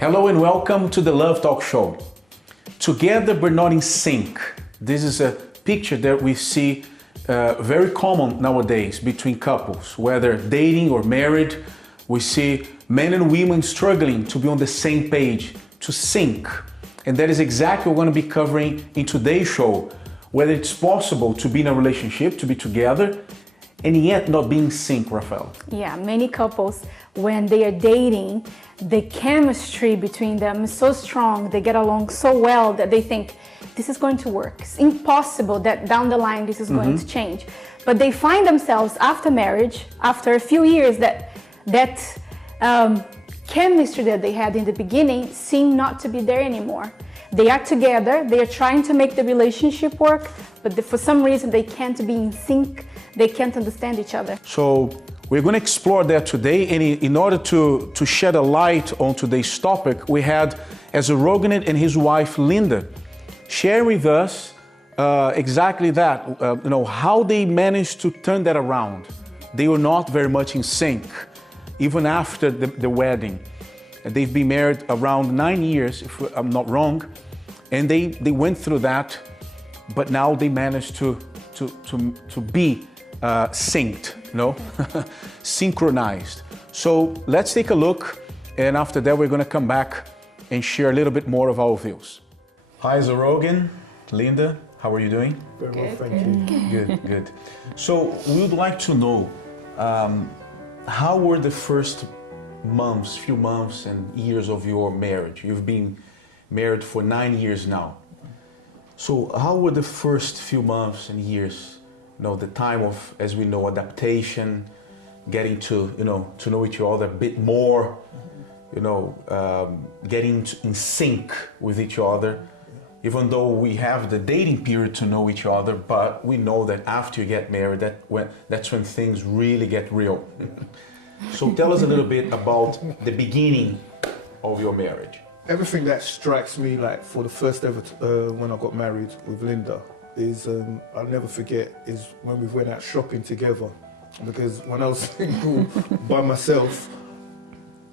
Hello and welcome to the Love Talk Show. Together but not in sync. This is a picture that we see very common nowadays between couples, whether dating or married. We see men and women struggling to be on the same page, to sync. And that is exactly what we're going to be covering in today's show, whether it's possible to be in a relationship, to be together, and yet not be in sync, Rafael. Yeah, many couples, when they are dating, the chemistry between them is so strong, they get along so well that they think this is going to work. It's impossible that down the line this is going to change. But they find themselves after marriage, after a few years, that chemistry that they had in the beginning seem not to be there anymore. They are together, they are trying to make the relationship work, but for some reason they can't be in sync, they can't understand each other. So we're going to explore that today, and in order to shed a light on today's topic, we had Ezra Rogan and his wife Linda share with us exactly that, how they managed to turn that around. They were not very much in sync, even after the wedding. They've been married around 9 years, if I'm not wrong, and they went through that, but now they managed to be synced, synchronized. So let's take a look, and after that we're going to come back and share a little bit more of our views. Hi, Zorogan, Linda, how are you doing? Very well, thank you. Good. So we would like to know, how were the first few months and years of your marriage? You've been married for 9 years now. So how were the first few months and years? The time of, as we know, adaptation, getting to know each other a bit more, getting in sync with each other. Even though we have the dating period to know each other, but we know that after you get married, that's when things really get real. So tell us a little bit about the beginning of your marriage. Everything that strikes me, like for the first ever, when I got married with Linda, is, I'll never forget, is when we went out shopping together. Because when I was single by myself,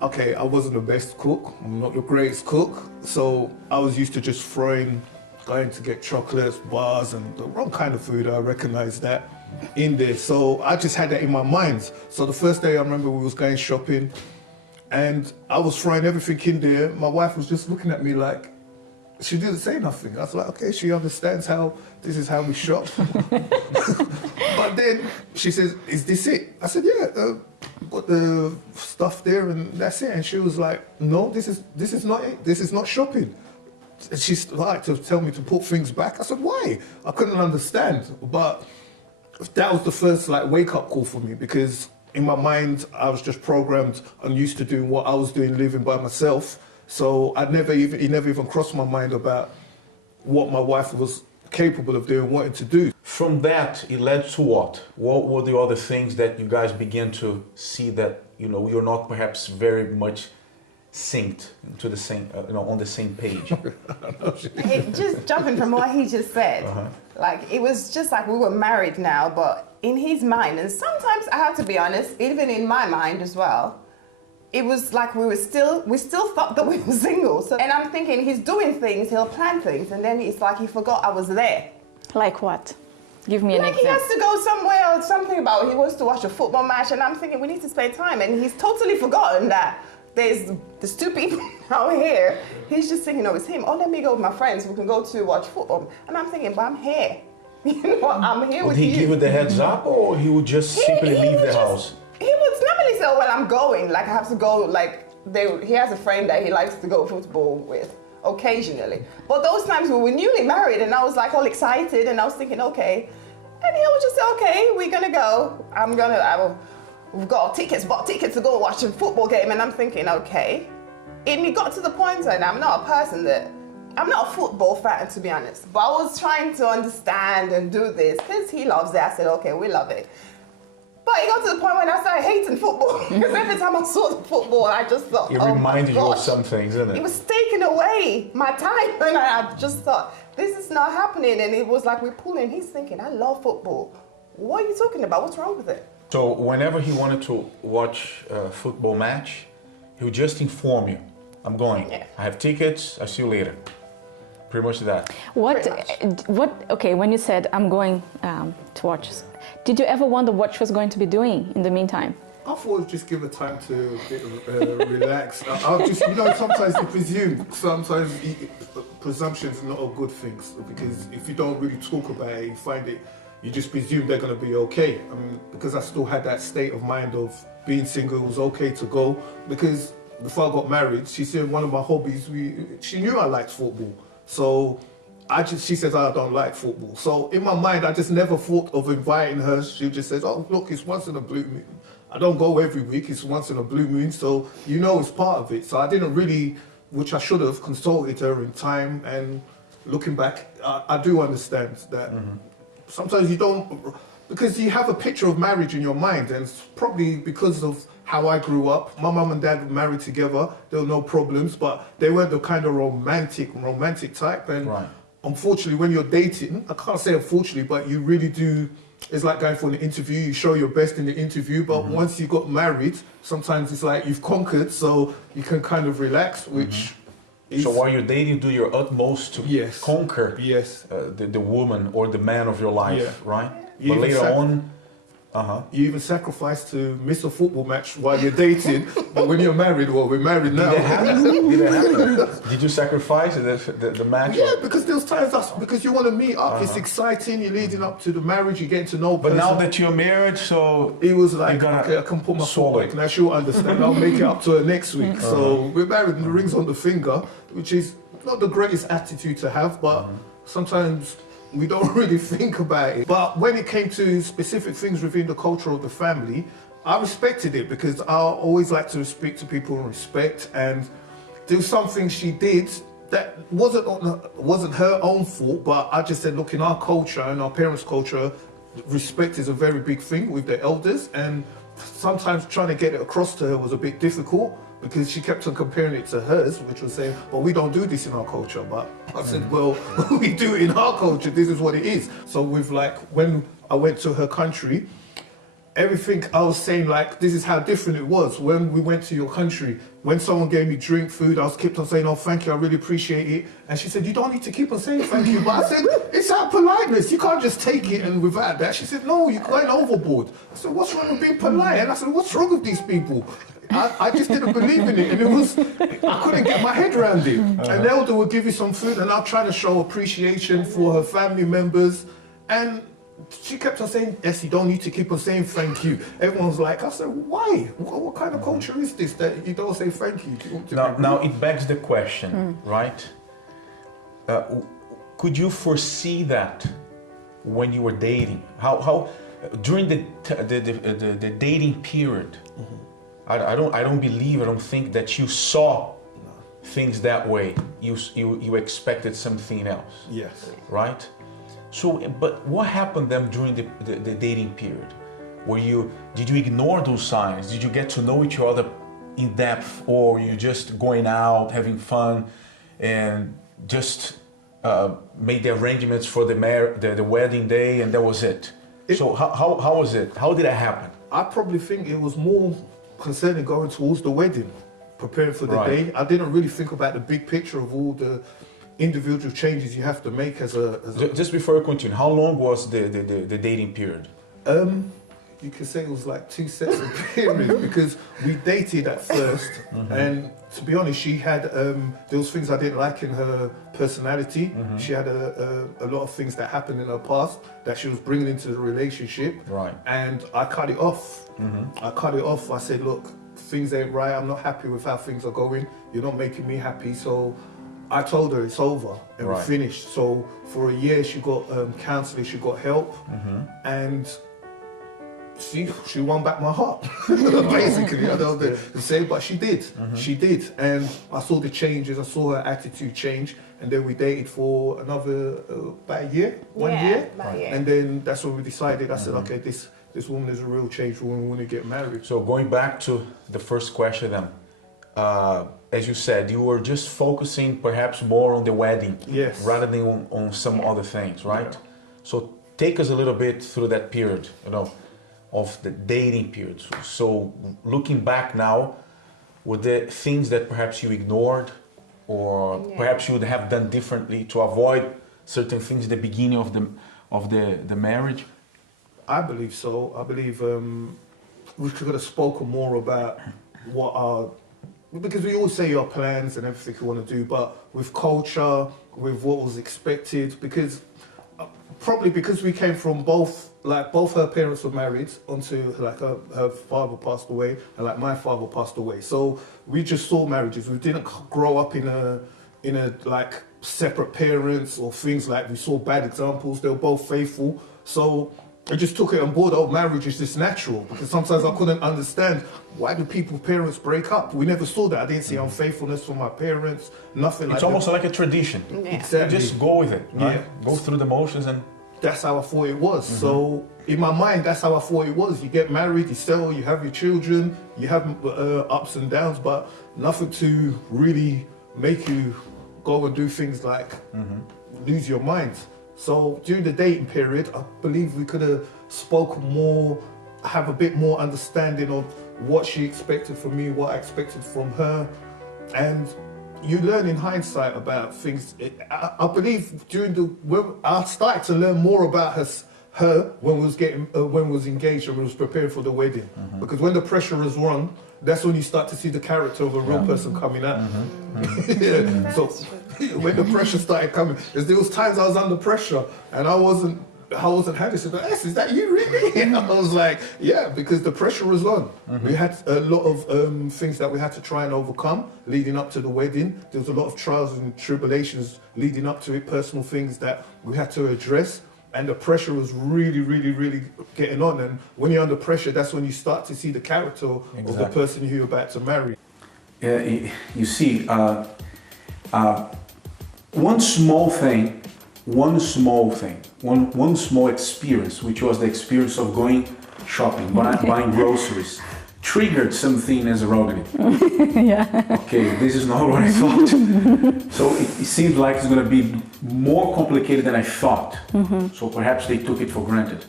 okay, I wasn't the best cook, I'm not the greatest cook, so I was used to just going to get chocolates, bars, and the wrong kind of food, I recognized that in there. So I just had that in my mind. So the first day I remember we was going shopping, and I was throwing everything in there. My wife was just looking at me like, she didn't say nothing. I was like, okay, she understands this is how we shop. But then she says, is this it? I said, yeah, got the stuff there and that's it. And she was like, no, this is not it. This is not shopping. And she started to tell me to put things back. I said, why? I couldn't understand. But that was the first wake up call for me, because in my mind, I was just programmed and used to doing what I was doing, living by myself. So it never even crossed my mind about what my wife was capable of doing, wanting to do. From that, it led to what? What were the other things that you guys began to see that, you're not perhaps very much synced to the same, on the same page? Just jumping from what he just said, it was just like we were married now, but in his mind, and sometimes I have to be honest, even in my mind as well, it was like we still thought that we were single. So, and I'm thinking, he's doing things, he'll plan things, and then it's like he forgot I was there. Like what? Give me an example. He has to go somewhere or something about, he wants to watch a football match, and I'm thinking we need to spend time, and he's totally forgotten that there's two people out here. He's just thinking, it's him. Oh, let me go with my friends, we can go to watch football. And I'm thinking, but I'm here. I'm here with you. Would he give it the heads up, or he would just simply leave the house? He would normally say, oh, well, I'm going. I have to go, he has a friend that he likes to go football with occasionally. But those times we were newly married, and I was all excited, and I was thinking, okay. And he would just say, okay, we're gonna go. We've got bought tickets to go watch a football game, and I'm thinking, okay. And it got to the point where I'm not a football fan, to be honest, but I was trying to understand and do this, because he loves it. I said, okay, we love it. But it got to the point when I started hating football, because every time I saw the football, I just thought, it reminded you of some things, isn't it? It was taking away my time, and I just thought, this is not happening. And it was like we're pulling. He's thinking, I love football. What are you talking about? What's wrong with it? So whenever he wanted to watch a football match, he would just inform you I'm going. Yeah. I have tickets. I'll see you later. Pretty much that. Okay, when you said I'm going to watch, did you ever wonder what she was going to be doing in the meantime? I thought I'd just give her time to relax. I'll just, sometimes you presume. Sometimes presumption's not a good thing, because if you don't really talk about it, you find it, you just presume they're going to be okay. I mean, because I still had that state of mind of being single, it was okay to go. Because before I got married, she said one of my hobbies, she knew I liked football. So she says, I don't like football. So in my mind, I just never thought of inviting her. She just says, oh, look, it's once in a blue moon. I don't go every week, it's once in a blue moon, so it's part of it. So I didn't really, which I should have, consulted her in time, and looking back, I do understand that sometimes you don't, because you have a picture of marriage in your mind, and it's probably because of how I grew up. My mum and dad were married together, there were no problems, but they weren't the kind of romantic type, and unfortunately when you're dating, I can't say unfortunately, but you really do. It's like going for an interview, you show your best in the interview, but once you got married, sometimes it's like you've conquered, so you can kind of relax, which is... So while you're dating, do your utmost to conquer the woman or the man of your life, right? But later on... You even sacrifice to miss a football match while you're dating, but when you're married, well, we're married now. Did it happen? Did you sacrifice the match? Yeah, because there's times because you want to meet up. It's exciting. You're leading up to the marriage. You're getting to know. But now that you're married, so it was like, okay, I can put my foot back. Now she'll understand. I'll make it up to her next week. So we're married, and the ring's on the finger, which is not the greatest attitude to have, but sometimes we don't really think about it. But when it came to specific things within the culture of the family, I respected it, because I always like to speak to people in respect, and there was something she did that wasn't her own fault, but I just said, look, in our culture and our parents' culture, respect is a very big thing with the elders, and sometimes trying to get it across to her was a bit difficult, because she kept on comparing it to hers, which was saying, well, we don't do this in our culture. But I said, well, we do it in our culture, this is what it is. So with when I went to her country, everything I was saying, this is how different it was. When we went to your country, when someone gave me drink, food, I kept on saying, oh, thank you, I really appreciate it. And she said, you don't need to keep on saying thank you. But I said, it's out of politeness. You can't just take it and without that. She said, no, you're going overboard. I said, what's wrong with being polite? And I said, what's wrong with these people? I just didn't believe in it, and I couldn't get my head around it. An elder would give you some food, and I'll try to show appreciation for her family members, and she kept on saying, yes, you don't need to keep on saying thank you. Everyone's like, I said, why? What kind of culture is this that you don't say thank you? Now it begs the question, right? Could you foresee that when you were dating? How during the dating period? I don't think that you saw things that way. You expected something else. Yes. Right? So, but what happened then during the dating period? Did you ignore those signs? Did you get to know each other in depth, or you just going out, having fun, and just made the arrangements for the wedding day, and that was it? So how was it? How did that happen? I probably think it was more concerning going towards the wedding, preparing for the day. I didn't really think about the big picture of all the individual changes you have to make as a... Just before I continue, how long was the dating period? You could say it was like 2 sets of periods, because we dated at first, and to be honest, she had there was things I didn't like in her personality. She had a lot of things that happened in her past that she was bringing into the relationship, and I cut it off. I cut it off. I said, look, things ain't right. I'm not happy with how things are going. You're not making me happy. So I told her it's over, and we finished. So for a year, she got counselling, she got help, and she won back my heart, basically. I don't know to say, but she did. She did, and I saw the changes. I saw her attitude change, and then we dated for another about a year, one year, and then that's when we decided. I said, okay, this woman is a real change when we want to get married. So going back to the first question, then, as you said, you were just focusing perhaps more on the wedding, rather than on some other things, right? So take us a little bit through that period, of the dating period. So looking back now, were there things that perhaps you ignored, or perhaps you would have done differently to avoid certain things at the beginning of the marriage? I believe so. I believe we could have spoken more about what our, because we always say our plans and everything we want to do, but with culture, with what was expected, because probably because we came from both her parents were married until like her father passed away, and like my father passed away. So we just saw marriages. We didn't grow up in a like separate parents or things like we saw bad examples. They were both faithful. So I just took it on board. Oh, marriage is just natural, because sometimes I couldn't understand why do parents break up. We never saw that. I didn't see unfaithfulness from my parents. Nothing. It's almost like a tradition. Exactly. Just go with it. Right? Yeah. Go through the motions and. That's how I thought it was. So in my mind, that's how I thought it was. You get married, you settle, you have your children, you have ups and downs, but nothing to really make you go and do things like lose your mind. So during the dating period, I believe we could have spoken more, have a bit more understanding of what she expected from me, what I expected from her, and you learn in hindsight about things. I believe I started to learn more about her when we was engaged and we was preparing for the wedding. Because when the pressure is on, that's when you start to see the character of a real person coming out. So when the pressure started coming, there was times I was under pressure and I wasn't happy. She said, "Is that you really?" And I was like, "Yeah," because the pressure was on. We had a lot of things that we had to try and overcome leading up to the wedding. There was a lot of trials and tribulations leading up to it, personal things that we had to address. And the pressure was really, really, really getting on. And when you're under pressure, that's when you start to see the character of the person who you're about to marry. You see, one small experience, which was the experience of going shopping, buying groceries, triggered something as a Rogan. Okay, this is not what I thought. So it seems like it's going to be more complicated than I thought. So perhaps they took it for granted.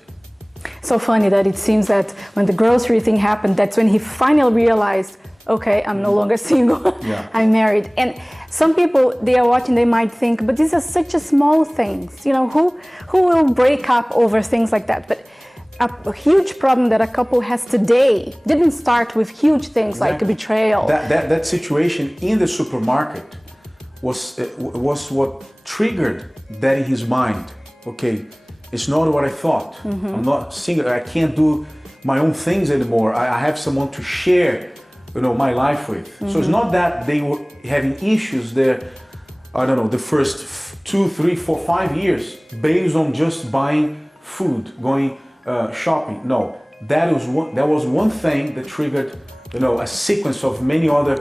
So funny that it seems that when the grocery thing happened, that's when he finally realized, okay, I'm no longer single, I'm married. And some people, they are watching, they might think, but these are such a small things. You know, who will break up over things like that? But a huge problem that a couple has today didn't start with huge things like a betrayal. That situation in the supermarket was what triggered that in his mind. Okay, it's not what I thought. I'm not single. I can't do my own things anymore. I have someone to share, my life with. So it's not that they were having issues there. I don't know, the first 2, 3, 4, 5 years based on just buying food, going shopping. No, that was one thing that triggered, a sequence of many other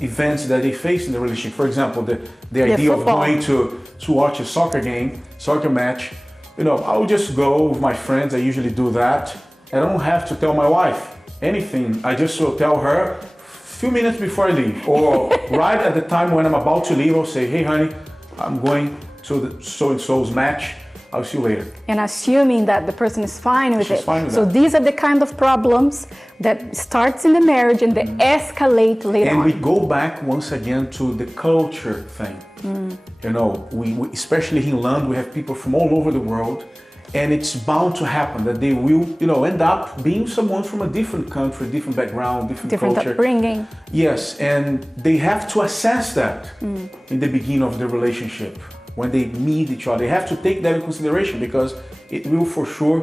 events that they face in the relationship. For example, the idea of going to watch a soccer match. I would just go with my friends. I usually do that. I don't have to tell my wife anything. I just will tell her a few minutes before I leave, or right at the time when I'm about to leave, I'll say, "Hey, honey, I'm going to the so-and-so's match. I'll see you later." And assuming that the person is fine with it. Fine with so that. These are the kind of problems that starts in the marriage and they escalate later on. And we go back once again to the culture thing. We especially in London, we have people from all over the world, and it's bound to happen that they will, end up being someone from a different country, different background, different culture. Upbringing. Yes, and they have to assess that in the beginning of the relationship. When they meet each other, they have to take that in consideration, because it will for sure,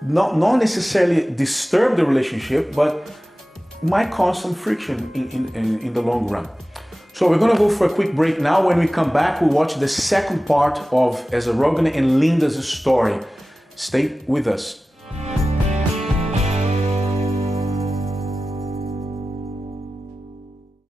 not necessarily disturb the relationship, but might cause some friction in the long run. So we're going to go for a quick break now. When we come back, we'll watch the second part of Ezra Rogan and Linda's story. Stay with us.